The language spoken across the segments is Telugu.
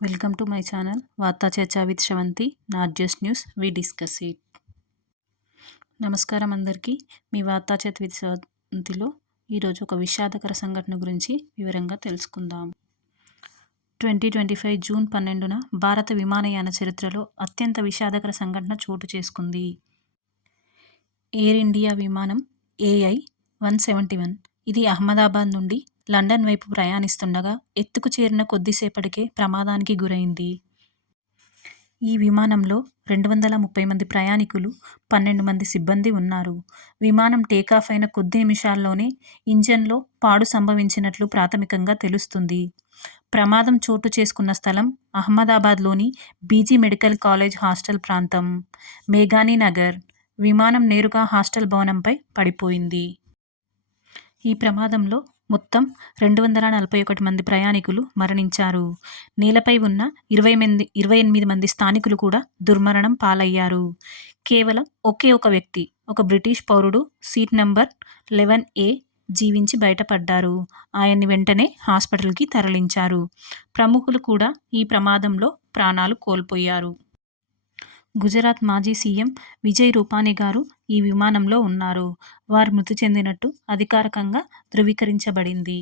వెల్కమ్ టు మై ఛానల్ వార్తా చర్చ with Sravanthi. Not just news, we discuss it. నమస్కారం అందరికీ. మీ వార్తా చర్చ విత్ శ్రవంతిలో ఈరోజు ఒక విషాదకర సంఘటన గురించి వివరంగా తెలుసుకుందాం. 2025 జూన్ 12న భారత విమానయాన చరిత్రలో అత్యంత విషాదకర సంఘటన చోటు చేసుకుంది. ఎయిర్ ఇండియా విమానం AI-171 ఇది అహ్మదాబాద్ నుండి లండన్ వైపు ప్రయాణిస్తుండగా ఎత్తుకు చేరిన కొద్దిసేపటికే ప్రమాదానికి గురైంది. ఈ విమానంలో 230 మంది ప్రయాణికులు, 12 మంది సిబ్బంది ఉన్నారు. విమానం టేకాఫ్ అయిన కొద్ది నిమిషాల్లోనే ఇంజన్లో పాడు సంభవించినట్లు ప్రాథమికంగా తెలుస్తుంది. ప్రమాదం చోటు చేసుకున్న స్థలం అహ్మదాబాద్లోని బీజీ మెడికల్ కాలేజ్ హాస్టల్ ప్రాంతం, మేఘానీ నగర్. విమానం నేరుగా హాస్టల్ భవనంపై పడిపోయింది. ఈ ప్రమాదంలో మొత్తం 241 మంది ప్రయాణికులు మరణించారు. నేలపై ఉన్న 28 మంది స్థానికులు కూడా దుర్మరణం పాలయ్యారు. కేవలం ఒకే ఒక వ్యక్తి, ఒక బ్రిటిష్ పౌరుడు సీట్ నంబర్ 11A జీవించి బయటపడ్డారు. ఆయన్ని వెంటనే హాస్పిటల్కి తరలించారు. ప్రముఖులు కూడా ఈ ప్రమాదంలో ప్రాణాలు కోల్పోయారు. గుజరాత్ మాజీ సీఎం విజయ్ రూపానీ గారు ఈ విమానంలో ఉన్నారు. వారు మృతి చెందినట్టు అధికారికంగా ధృవీకరించబడింది.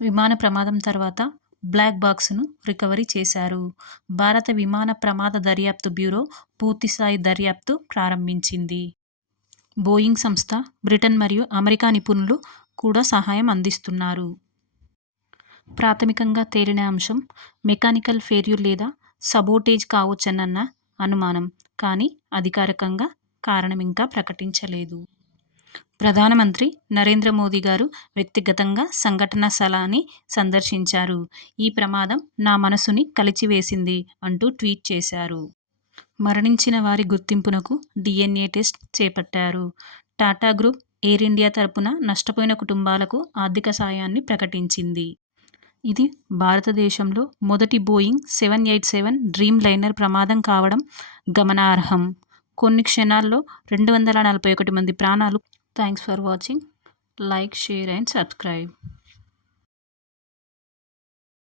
విమాన ప్రమాదం తర్వాత బ్లాక్ బాక్స్ను రికవరీ చేశారు. భారత విమాన ప్రమాద దర్యాప్తు బ్యూరో పూర్తిస్థాయి దర్యాప్తు ప్రారంభించింది. బోయింగ్ సంస్థ, బ్రిటన్ మరియు అమెరికా నిపుణులు కూడా సహాయం అందిస్తున్నారు. ప్రాథమికంగా తేలిన అంశం మెకానికల్ ఫెయిల్యూర్ లేదా సబోటేజ్ కావచ్చన్న అనుమానం. కానీ అధికారికంగా కారణం ఇంకా ప్రకటించలేదు. ప్రధానమంత్రి నరేంద్ర మోదీ గారు వ్యక్తిగతంగా సంఘటనా స్థలాన్ని సందర్శించారు. ఈ ప్రమాదం నా మనసుని కలిచివేసింది అంటూ ట్వీట్ చేశారు. మరణించిన వారి గుర్తింపునకు DNA టెస్ట్ చేపట్టారు. టాటా గ్రూప్ ఎయిర్ ఇండియా తరపున నష్టపోయిన కుటుంబాలకు ఆర్థిక సాయాన్ని ప్రకటించింది. ఇది భారతదేశంలో మొదటి బోయింగ్ 787 డ్రీమ్ లైనర్ ప్రమాదం కావడం గమనార్హం. కొన్ని క్షణాల్లో 241 మంది ప్రాణాలు. Thanks for watching. Like, share and subscribe.